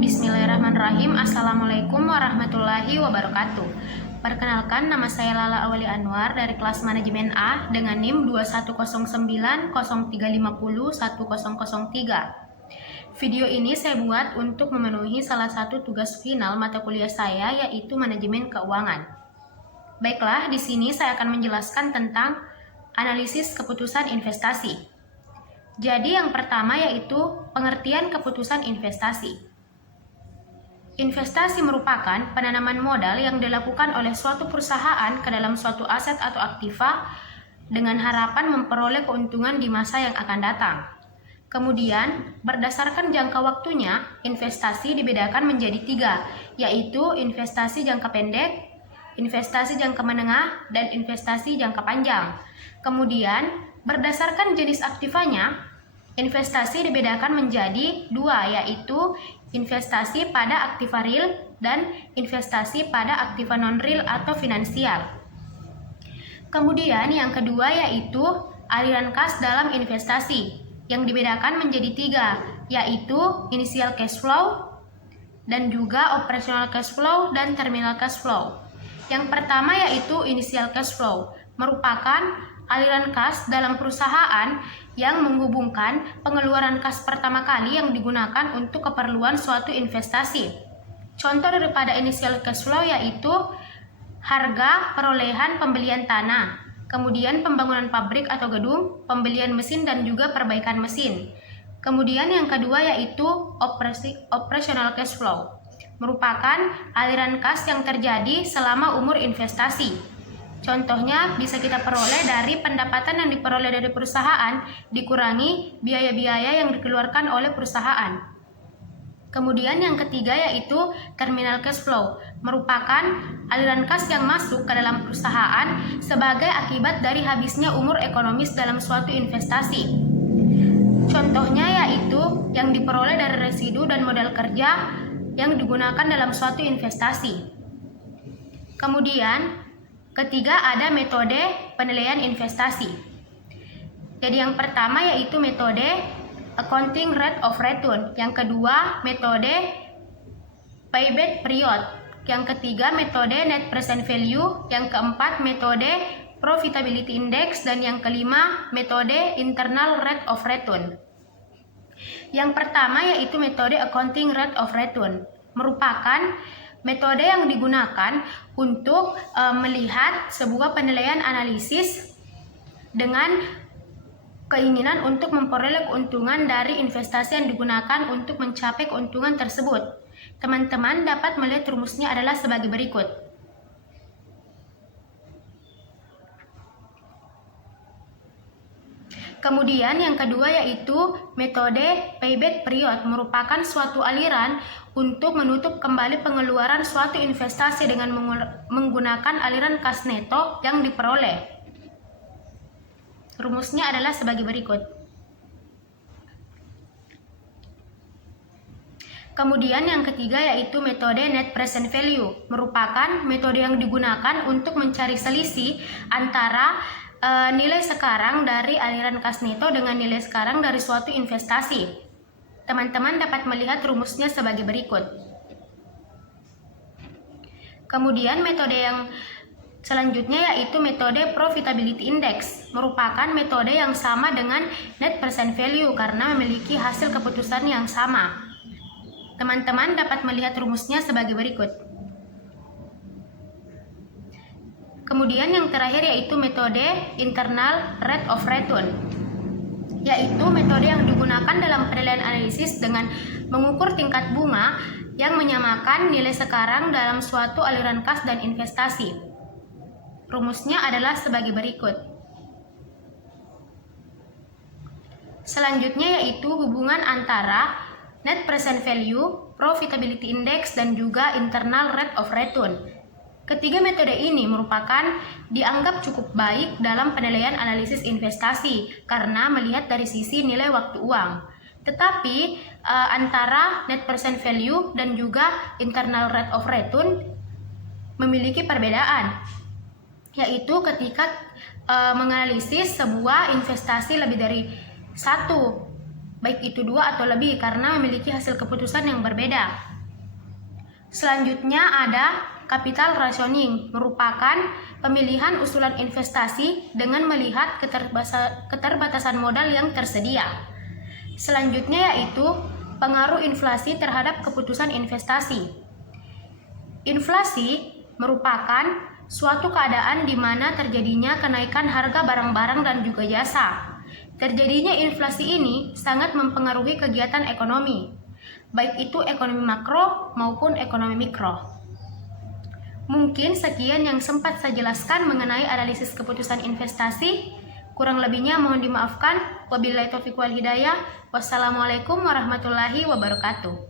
Bismillahirrahmanirrahim. Assalamualaikum warahmatullahi wabarakatuh. Perkenalkan, nama saya Lala Awali Anwar dari kelas manajemen A dengan NIM 210903501003. Video ini saya buat untuk memenuhi salah satu tugas final mata kuliah saya, yaitu manajemen keuangan. Baiklah, di sini saya akan menjelaskan tentang analisis keputusan investasi. Jadi yang pertama yaitu pengertian keputusan investasi. Investasi merupakan penanaman modal yang dilakukan oleh suatu perusahaan ke dalam suatu aset atau aktiva dengan harapan memperoleh keuntungan di masa yang akan datang. Kemudian, berdasarkan jangka waktunya, investasi dibedakan menjadi 3, yaitu investasi jangka pendek, investasi jangka menengah, dan investasi jangka panjang. Kemudian, berdasarkan jenis aktivanya, investasi dibedakan menjadi 2, yaitu investasi pada aktiva real dan investasi pada aktiva non-real atau finansial. Kemudian yang kedua yaitu aliran kas dalam investasi yang dibedakan menjadi 3, yaitu initial cash flow dan juga operational cash flow dan terminal cash flow. Yang pertama yaitu initial cash flow, merupakan aliran kas dalam perusahaan yang menghubungkan pengeluaran kas pertama kali yang digunakan untuk keperluan suatu investasi. Contoh daripada initial cash flow yaitu harga perolehan pembelian tanah, kemudian pembangunan pabrik atau gedung, pembelian mesin dan juga perbaikan mesin. Kemudian yang kedua yaitu operational cash flow, merupakan aliran kas yang terjadi selama umur investasi. Contohnya bisa kita peroleh dari pendapatan yang diperoleh dari perusahaan dikurangi biaya-biaya yang dikeluarkan oleh perusahaan. Kemudian yang ketiga yaitu terminal cash flow, merupakan aliran kas yang masuk ke dalam perusahaan sebagai akibat dari habisnya umur ekonomis dalam suatu investasi. Contohnya yaitu yang diperoleh dari residu dan modal kerja yang digunakan dalam suatu investasi. Kemudian ketiga ada metode penilaian investasi. Jadi yang pertama yaitu metode accounting rate of return, yang kedua metode payback period, yang ketiga metode net present value, yang keempat metode profitability index, dan yang kelima metode internal rate of return. Yang pertama yaitu metode accounting rate of return, merupakan metode yang digunakan untuk melihat sebuah penilaian analisis dengan keinginan untuk memperoleh keuntungan dari investasi yang digunakan untuk mencapai keuntungan tersebut. Teman-teman dapat melihat rumusnya adalah sebagai berikut. Kemudian yang kedua yaitu metode payback period, merupakan suatu aliran untuk menutup kembali pengeluaran suatu investasi dengan menggunakan aliran kas neto yang diperoleh. Rumusnya adalah sebagai berikut. Kemudian yang ketiga yaitu metode net present value, merupakan metode yang digunakan untuk mencari selisih antara nilai sekarang dari aliran kas neto dengan nilai sekarang dari suatu investasi. Teman-teman dapat melihat rumusnya sebagai berikut. Kemudian metode yang selanjutnya yaitu metode profitability index, merupakan metode yang sama dengan net present value karena memiliki hasil keputusan yang sama. Teman-teman dapat melihat rumusnya sebagai berikut. Kemudian yang terakhir yaitu metode internal rate of return, yaitu metode yang digunakan dalam penilaian analisis dengan mengukur tingkat bunga yang menyamakan nilai sekarang dalam suatu aliran kas dan investasi. Rumusnya adalah sebagai berikut. Selanjutnya yaitu hubungan antara net present value, profitability index, dan juga internal rate of return. Ketiga metode ini merupakan dianggap cukup baik dalam penilaian analisis investasi karena melihat dari sisi nilai waktu uang. Tetapi antara net present value dan juga internal rate of return memiliki perbedaan, yaitu ketika menganalisis sebuah investasi lebih dari satu, baik itu 2 atau lebih, karena memiliki hasil keputusan yang berbeda. Selanjutnya ada capital rationing, merupakan pemilihan usulan investasi dengan melihat keterbatasan modal yang tersedia. Selanjutnya yaitu pengaruh inflasi terhadap keputusan investasi. Inflasi merupakan suatu keadaan di mana terjadinya kenaikan harga barang-barang dan juga jasa. Terjadinya inflasi ini sangat mempengaruhi kegiatan ekonomi, baik itu ekonomi makro maupun ekonomi mikro. Mungkin sekian yang sempat saya jelaskan mengenai analisis keputusan investasi. Kurang lebihnya mohon dimaafkan. Wabillahi taufiq wal hidayah. Wassalamualaikum warahmatullahi wabarakatuh.